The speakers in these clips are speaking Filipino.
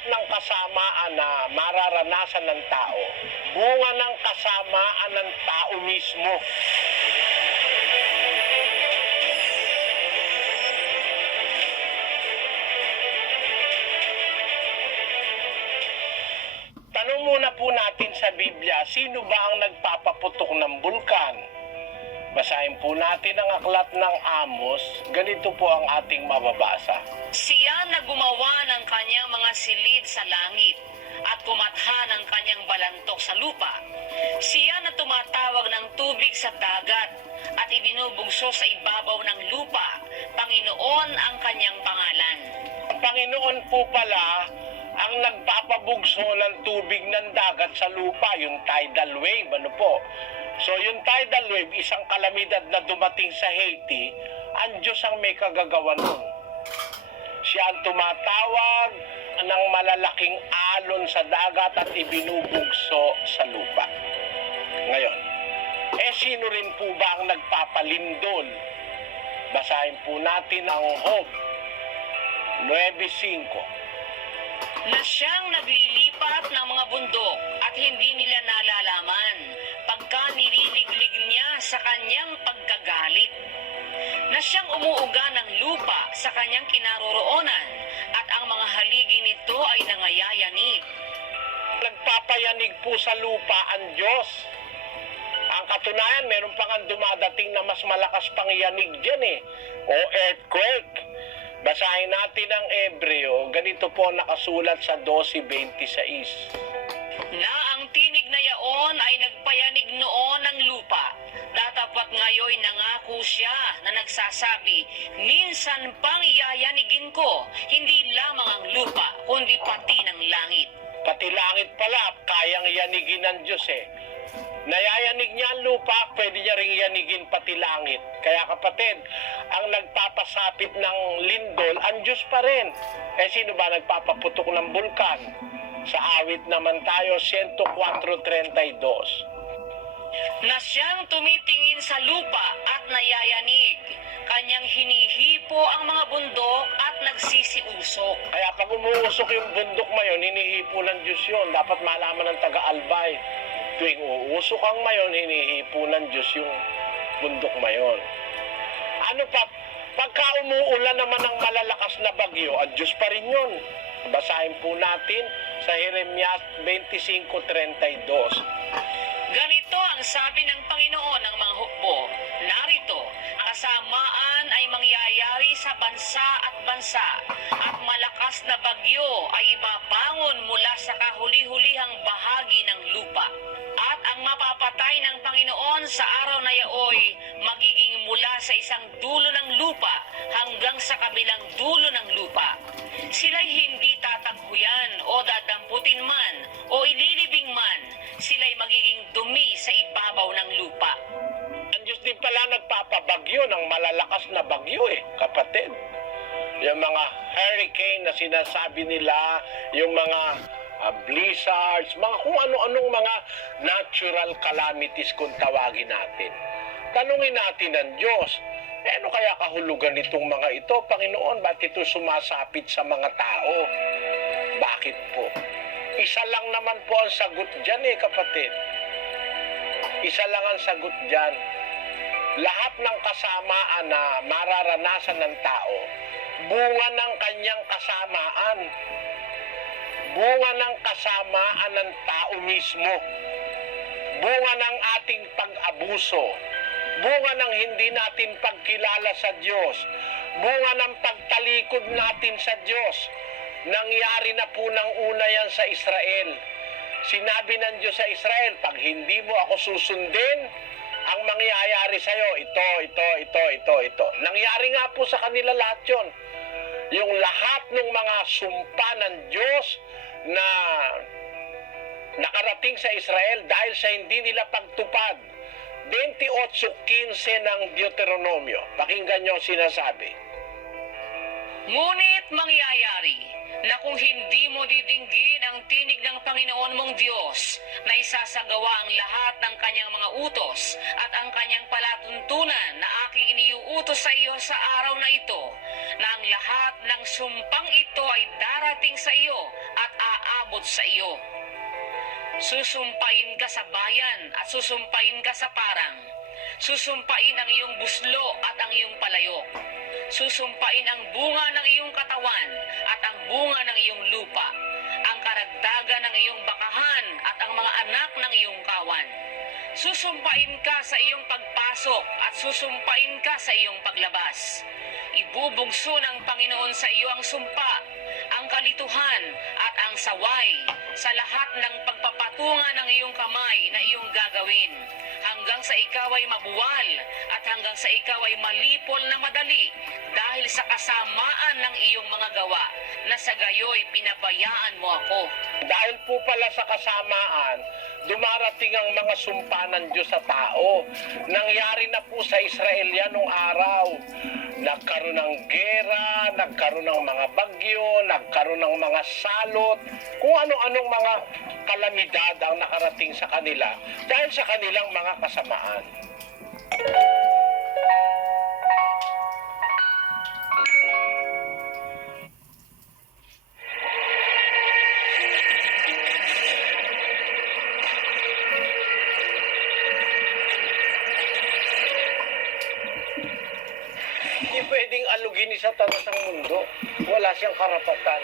lahat ng kasamaan na mararanasan ng tao, bunga ng kasamaan ng tao mismo. Tanong muna po natin sa Biblia, sino ba ang nagpapaputok ng bulkan? Basahin po natin ang aklat ng Amos. Ganito po ang ating mababasa. Siya na gumawa ng kanyang mga silid sa langit at kumatha ng kanyang balantok sa lupa. Siya na tumatawag ng tubig sa dagat at ibinubugso sa ibabaw ng lupa. Panginoon ang kanyang pangalan. Ang Panginoon po pala ang nagpapabugso ng tubig ng dagat sa lupa, yung tidal wave, ano po. So yung tidal wave, isang kalamidad na dumating sa Haiti, ang Diyos ang may kagagawa nun. Siya ang tumatawag ng malalaking alon sa dagat at ibinubugso sa lupa. Ngayon, sino rin po ba ang nagpapalindol? Basahin po natin ang Job 9:5. Na siyang naglilipat ng mga bundok at hindi nila nalalaman pagka nililiglig niya sa kanyang pagkagalit. Na siyang umuuga ng lupa sa kanyang kinaroroonan at ang mga haligi nito ay nangayayanig. Nagpapayanig po sa lupa ang Diyos. Ang katunayan, meron pa nga dumadating na mas malakas pang yanig dyan o earthquake. Basahin natin ang Hebreo. Ganito po nakasulat sa 12:26. Na ang tinig na yaon ay nagpayanig noon ng lupa. Datapat ngayon nangako siya na nagsasabi, minsan pang iyayanigin ko, hindi lamang ang lupa, kundi pati ng langit. Pati langit pala, kayang yanigin ng Diyos Nayayanig niya ang lupa, pwede niya ring yanigin pati langit. Kaya kapatid, ang nagpapasapit ng lindol, ang Diyos pa rin. Sino ba nagpapaputok ng bulkan? Sa awit naman tayo, 104:32. Na siyang tumitingin sa lupa at nayayanig, kanyang hinihipo ang mga bundok at nagsisiusok. Kaya pag umuusok yung bundok mayon, hinihipo ng Diyos yun. Dapat malaman ng taga-albay. Tuwing uusok ang mayon, hinihipo ng Diyos yung bundok mayon. Ano pa? Pagka umuulan naman ng malalakas na bagyo, ang Diyos pa rin yun. Basahin po natin sa Jeremias 25:32. Ganito ang sabi ng Panginoon ng mga hukbo, narito, kasamaan ay mangyayari sa bansa at bansa, at malakas na bagyo ay ibabangon mula sa kahuli-hulihang bahagi ng lupa. At ang mapapatay ng Panginoon sa araw na yaoy, magiging mula sa isang dulo ng lupa hanggang sa kabilang dulo ng lupa. Sila'y hindi tataghuyan o dadamputin man o ililibing man, sila'y magiging dumi sa ibabaw ng lupa. Ang Diyos din pala nagpapabagyo ng malalakas na bagyo kapatid. Yung mga hurricane na sinasabi nila, yung mga blizzards, mga kung ano-anong mga natural calamities kung tawagin natin. Tanungin natin ang Diyos, ano kaya kahulugan nitong mga ito? Panginoon, ba't ito sumasapit sa mga tao? Bakit po? Isa lang naman po ang sagot dyan kapatid. Isa lang ang sagot dyan. Lahat ng kasamaan na mararanasan ng tao, bunga ng kanyang kasamaan. Bunga ng kasamaan ng tao mismo. Bunga ng ating pag-abuso. Bunga ng hindi natin pagkilala sa Diyos. Bunga ng pagtalikod natin sa Diyos. Nangyari na po ng una yan sa Israel. Sinabi ng Diyos sa Israel, pag hindi mo ako susundin, ang mangyayari sa'yo, ito. Nangyari nga po sa kanila lahat yun. Yung lahat ng mga sumpa ng Diyos na nakarating sa Israel dahil sa hindi nila pagtupad. 28:15 ng Deuteronomio. Pakinggan niyo ang sinasabi. Ngunit mangyayari na kung hindi mo didinggin ang tinig ng Panginoon mong Diyos na isasagawa ang lahat ng kanyang mga utos at ang kanyang palatuntunan na aking iniuutos sa iyo sa araw na ito, na ang lahat ng sumpang ito ay darating darating sa iyo at aabot sa iyo. Susumpain ka sa bayan at susumpain ka sa parang. Susumpain ang iyong buslo at ang iyong palayok. Susumpain ang bunga ng iyong katawan at ang bunga ng iyong lupa, ang karagdagan ng iyong bakahan at ang mga anak ng iyong kawan. Susumpain ka sa iyong pagpasok at susumpain ka sa iyong paglabas. Ibubugso ng Panginoon sa iyo ang sumpa, ang kalituhan at ang saway sa lahat ng pagpapatungan ng iyong kamay na iyong gagawin, hanggang sa ikaw ay mabuwal at hanggang sa ikaw ay malipol na madali dahil sa kasamaan ng iyong mga gawa, na sa gayoy pinabayaan mo ako. Dahil po pala sa kasamaan, dumarating ang mga sumpa ng Diyos sa tao. Nangyari na po sa Israel yan nung araw. Nagkaroon ng gera, nagkaroon ng mga bagyo, nagkaroon ng mga salot, kung ano-anong mga kalamidad ang nakarating sa kanila dahil sa kanilang mga kasamaan. Hindi pwedeng alugin ni Satanas ang mundo. Wala siyang karapatan.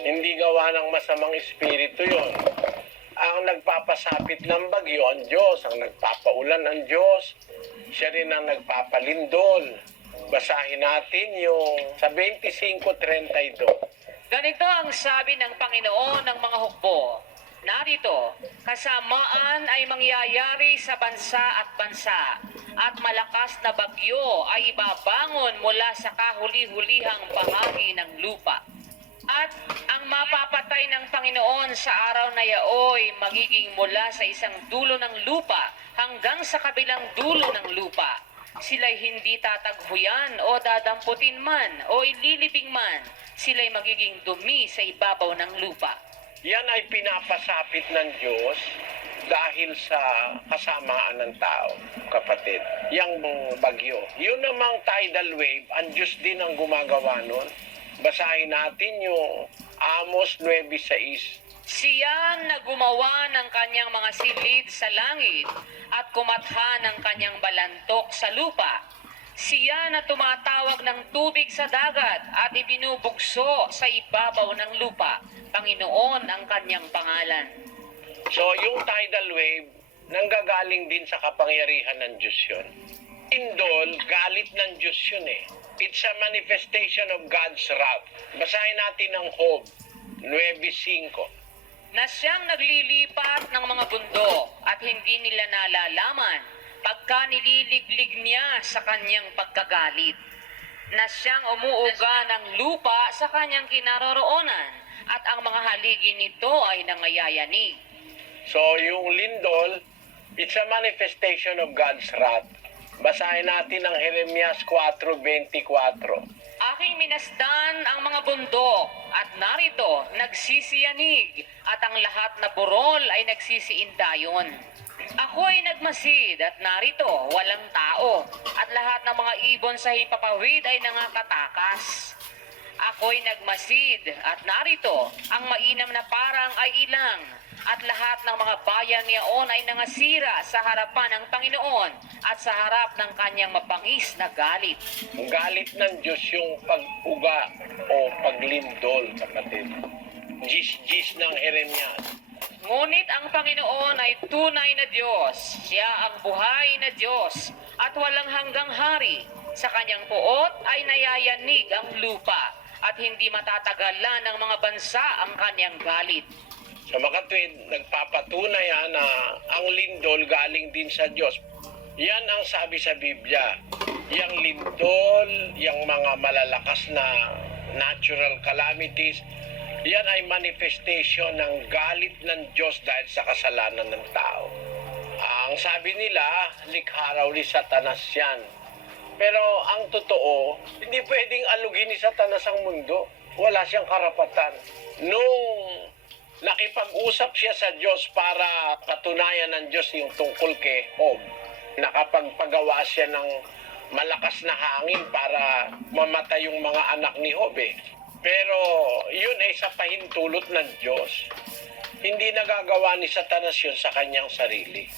Hindi gawa ng masamang espiritu yon. Ang nagpapasapit ng bagyo ang Diyos, ang nagpapaulan ang Diyos, siya rin ang nagpapalindol. Basahin natin yung sa 25:32. Ganito ang sabi ng Panginoon ng mga hukbo. Narito, kasamaan ay mangyayari sa bansa at bansa, at malakas na bagyo ay ibabangon mula sa kahuli-hulihang bahagi ng lupa. At ang mapapatay ng Panginoon sa araw na yaoy magiging mula sa isang dulo ng lupa hanggang sa kabilang dulo ng lupa. Sila'y hindi tataghuyan o dadamputin man o ililibing man. Sila'y magiging dumi sa ibabaw ng lupa. Yan ay pinapasapit ng Diyos dahil sa kasamaan ng tao, kapatid. Yang bagyo. Yun namang tidal wave, ang Diyos din ang gumagawa nun. Basahin natin yung Amos 9:6. Siya na gumawa ng kanyang mga silid sa langit at kumatha ng kanyang balantok sa lupa. Siya na tumatawag ng tubig sa dagat at ibinubugso sa ibabaw ng lupa. Panginoon ang kanyang pangalan. So yung tidal wave, nanggagaling din sa kapangyarihan ng Diyos yun. Indol, galit ng Diyos yun eh. It's a manifestation of God's wrath. Basahin natin ang Job 9:5. Na siyang naglilipat ng mga bundok at hindi nila nalalaman pagka nililiglig niya sa kanyang pagkagalit. Na siyang umuuga ng lupa sa kanyang kinaroroonan at ang mga haligi nito ay nangayayanig. So yung lindol, it's a manifestation of God's wrath. Basahin natin ang Jeremias 4:24. Aking minasdan ang mga bundok at narito nagsisiyanig at ang lahat na burol ay nagsisiindayon. Ako ay nagmasid at narito walang tao at lahat ng mga ibon sa hipapawid ay nangakatakas. Ako'y nagmasid at narito ang mainam na parang ay ilang at lahat ng mga bayan niyaon ay nangasira sa harapan ng Panginoon at sa harap ng kanyang mapangis na galit. Ang galit ng Diyos yung pag-uga o paglindol, kapatid. Gis-gis ng Jeremias. Ngunit ang Panginoon ay tunay na Diyos. Siya ang buhay na Diyos at walang hanggang hari. Sa kanyang puot ay nayayanig ang lupa at hindi matatagalan ng mga bansa ang kanyang galit. Sa makatwid, nagpapatunay na ang lindol galing din sa Diyos. Yan ang sabi sa Biblia. Yang lindol, yang mga malalakas na natural calamities, yan ay manifestation ng galit ng Diyos dahil sa kasalanan ng tao. Ang sabi nila, likha raw ni Satanas yan. Pero ang totoo, hindi pwedeng alugin ni Satanas ang mundo. Wala siyang karapatan. Nung nakipag-usap siya sa Diyos para patunayan ng Diyos yung tungkol kay Job, Nakapagpagawa siya ng malakas na hangin para mamatay yung mga anak ni Job eh. Pero yun ay sa pahintulot ng Diyos. Hindi nagagawa ni Satanas yun sa kanyang sarili.